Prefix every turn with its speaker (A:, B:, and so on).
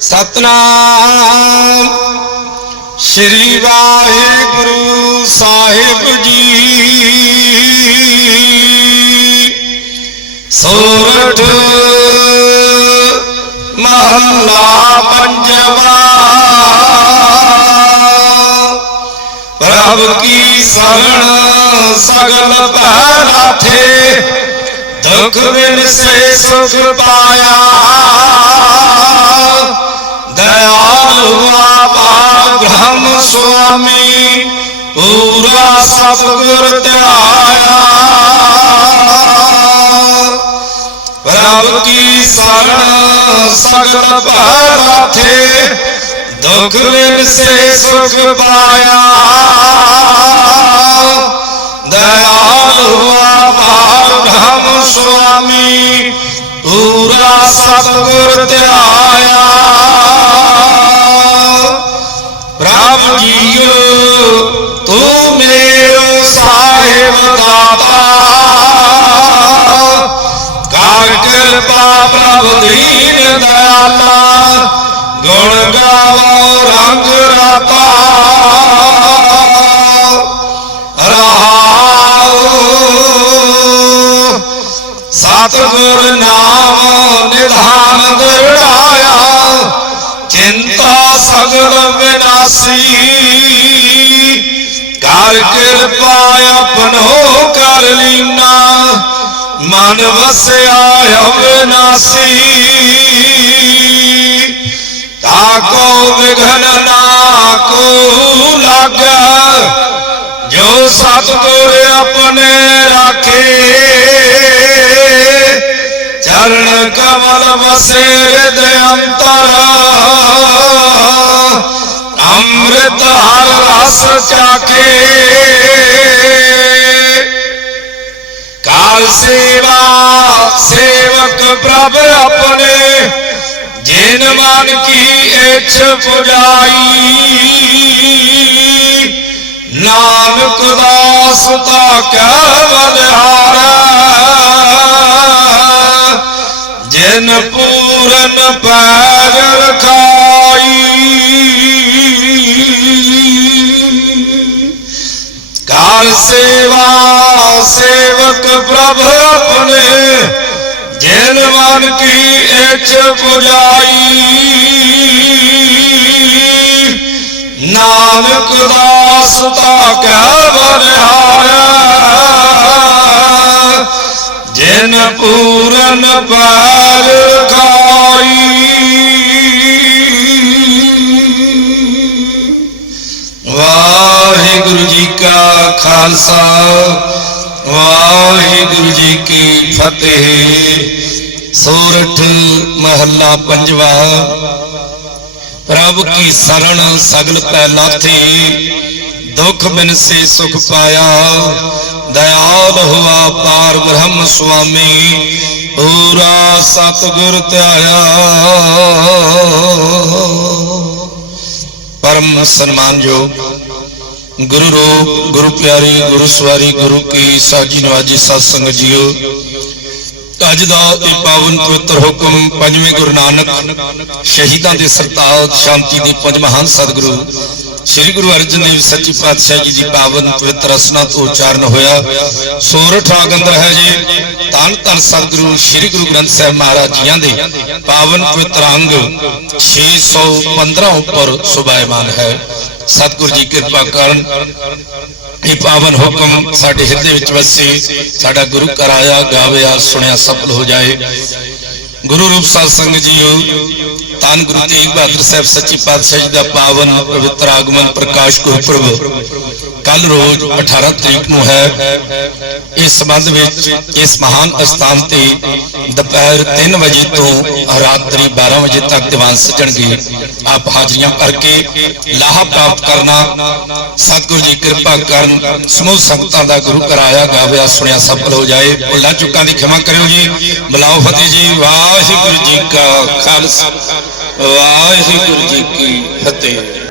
A: ਸਤਨਾਮ। ਸ੍ਰੀ ਵਾਹਿਗੁਰੂ ਸਾਹਿਬ ਜੀ। ਸੋਰਠ ਮਹੱਲਾ ਪੰਜਵਾ। ਪ੍ਰਭ ਕੀ ਸਰਣ ਸਗਲ ਭੈ ਲਾਥੇ ਦੁਖ ਬਿਨ ਸੇ ਸੁਖ ਪਾਇਆ। ਦਇਆਲ ਆਪਾ ਬ੍ਰਹਮ ਸੁਆਮੀ, ਪੂਰਾ ਸਤਿਗੁਰ ਧਿਆਇਆ। ਪ੍ਰਭ ਕੀ ਸਰਣ ਸਗਲ ਭੈ ਲਾਥੇ ਦੁਖ ਬਿਨ ਸੇ ਸੁਖ ਪਾਇਆ। ਦਇਆਲ ਆਪਾ ਬ੍ਰਹਮ ਸੁਆਮੀ, ਪੂਰਾ ਸਤਿਗੁਰ ਧਿਆਇਆ। ਕਿਰਪਾ ਪ੍ਰਭ ਦੀਨ ਦਇਆਲਾ ਗੁਣ ਗਾਵੋ ਰੰਗ ਰਾਤਾ। ਰਹਾਉ। ਸਤਿਗੁਰ ਨਾਮ ਨਿਧਾਨ ਦਿੜਾਇਆ ਚਿੰਤਾ ਸਗਲ ਵਿਨਾਸੀ। ਕਰ ਕਿਰਪਾ ਆਪਣੋ ਕਰ ਲੀਨਾ। ਮਨ ਵਸਿਆ ਅਵਿਨਾਸੀ ਤਾਕੋ ਵਿਘਨ ਨਾ ਕੋ ਲਾਗੈ। ਜੋ ਸਤਿਗੁਰ ਆਪਣੇ ਰਾਖੇ। ਚਰਨ ਕਮਲ ਵਸੇ ਹਿਰਦ ਅੰਤਰ। ਅੰਮ੍ਰਿਤ ਹਰ ਰਸ ਚਾਖੇ। ਸੇਵਾ, ਸੇਵਕ ਪ੍ਰਭ ਆਪਣੇ, ਜਿਨ ਮਨ ਕੀ ਇੱਛ ਪੁਜਾਈ। ਨਾਨਕ ਦਾਸ ਤਾ ਕੈ ਬਲਿਹਾਰੈ ਜਿਨ ਪੂਰਨ ਪੈਰ ਰਖਾਈ। ਕਾਲ ਸੇਵਾ ਜਿਨ ਕੀ ਇੱਛ ਪੁਜਾਈ। ਨਾਨਕ ਦਾਸ ਤਾ ਕੈ ਬਲਿਹਾਰੈ ਜਿਨ ਪੂਰਨ ਪਾਰ ਰਖਾਈ। ਵਾਹਿਗੁਰੂ ਜੀ ਕਾ ਖਾਲਸਾ, ਵਾਹਿਗੁਰੂ ਜੀ ਕੀ ਫਤਿਹ। ਸੋਰਠ ਮਹੱਲਾ ਪੰਜਵਾ। ਪ੍ਰਭ ਕੀ ਸਰਣ ਸਗਲ ਪੈ ਲਾਥੀ, ਦੁਖ ਬਿਨ ਸੇ ਸੁਖ ਪਾਇਆ। ਦਇਆਲ ਹੋਆ ਪਾਰ ਬ੍ਰਹਮ ਸੁਆਮੀ, ਪੂਰਾ ਸਤਿਗੁਰ ਧਿਆਇਆ। ਪਰਮ ਸਨਮਾਨਯੋਗ ਗੁਰੂ ਰੂਪ, ਗੁਰੂ ਪਿਆਰੀ, ਗੁਰੂ ਸਵਾਰੀ, ਗੁਰੂ ਕੀ ਸਾਜੀ ਨਵਾਜੀ ਸਤ ਸੰਗਤ ਜੀਓ। ਅੱਜ ਦਾ ਇਹ ਪਾਵਨ ਪਵਿੱਤਰ ਹੁਕਮ ਪੰਜਵੇਂ ਗੁਰੂ ਨਾਨਕ, ਸ਼ਹੀਦਾਂ ਦੇ ਸਰਤਾਜ, ਸ਼ਾਂਤੀ ਦੇ ਪੰਜ ਮਹਾਨ ਸਤਿਗੁਰੂ, ਸ੍ਰੀ ਗੁਰੂ ਅਰਜਨ ਦੇਵ ਸੱਚੀ ਪਾਤਸ਼ਾਹ ਜੀ ਦੀ ਪਾਵਨ ਪਵਿੱਤਰ ਰਸਨਾ ਤੋਂ ਉਚਾਰਨ ਹੋਇਆ। ਸੋਰਠ ਰਾਗ ਅੰਦਰ ਹੈ ਜੀ, ਧੰਨ ਧੰਨ ਸਤਿਗੁਰੂ ਸ੍ਰੀ ਗੁਰੂ ਗ੍ਰੰਥ ਸਾਹਿਬ ਮਹਾਰਾਜ ਜੀਆਂ ਦੇ। ਪਾਵਨ ਪਵਿੱਤਰ ਅੰਗ 615 ਉੱਪਰ ਸੁਭਾਇਮਾਨ ਹੈ। ਸਤਿਗੁਰੂ ਜੀ ਕਿਰਪਾ ਕਰਨ। ਇਹ ਪਾਵਨ ਹੁਕਮ ਸਾਡੇ ਹਿਰਦੇ ਵਿੱਚ ਵਸੇ। ਸਾਡਾ ਗੁਰੂ ਕਰਾਇਆ ਗਾਵਿਆ, ਸੁਣਿਆ, ਸਫਲ ਹੋ ਜਾਏ। ਗੁਰੂ ਰੂਪ ਸਾਧ ਸੰਗਤ ਜੀਓ, ਤਨ ਗੁਰੂ ਤੇਗ ਬਹਾਦਰ ਸਾਹਿਬ, ਸੱਚੀ ਪਾਤਸ਼ਾਹ ਜੀ ਦਾ ਪਾਵਨ, ਪਵਿੱਤਰ ਆਗਮਨ, ਪ੍ਰਕਾਸ਼ ਗੁਰਪੁਰਬ। ਕੱਲ ਰੋਜ਼ 18 ਤਰੀਕ ਨੂੰ ਹੈ। ਇਸ ਸੰਬੰਧ ਵਿੱਚ ਇਸ ਮਹਾਨ ਅਸਥਾਨ ਤੇ ਦੁਪਹਿਰ 3 ਵਜੇ ਤੋਂ ਰਾਤਰੀ 12 ਵਜੇ ਤੱਕ ਦੀਵਾਨ ਸਜਣਗੇ। ਆਪ ਹਾਜ਼ਰੀਆਂ ਭਰ ਲਾਹਾ ਪ੍ਰਾਪਤ ਕਰਨਾ, ਸਤਿਗੁਰੂ ਜੀ ਕਿਰਪਾ ਕਰਨ ਸਮੂਹ ਸੰਗਤਾਂ ਦਾ ਗੁਰੂ ਕਰਾਇਆ ਗਾਵਿਆ, ਸੁਣਿਆ ਸਫਲ ਹੋ ਜਾਏ। ਭੁੱਲਾਂ ਚੁੱਕਾਂ ਦੀ ਖਿਮਾ ਕਰਿਓ ਜੀ। ਬਲਾਓ ਫਤਿਹ ਜੀ। ਵਾਹਿਗੁਰੂ ਜੀ ਕਾ ਖਾਲਸਾ। ਵਾਹਿਗੁਰੂ ਜੀ ਕੀ ਫਤਿਹ।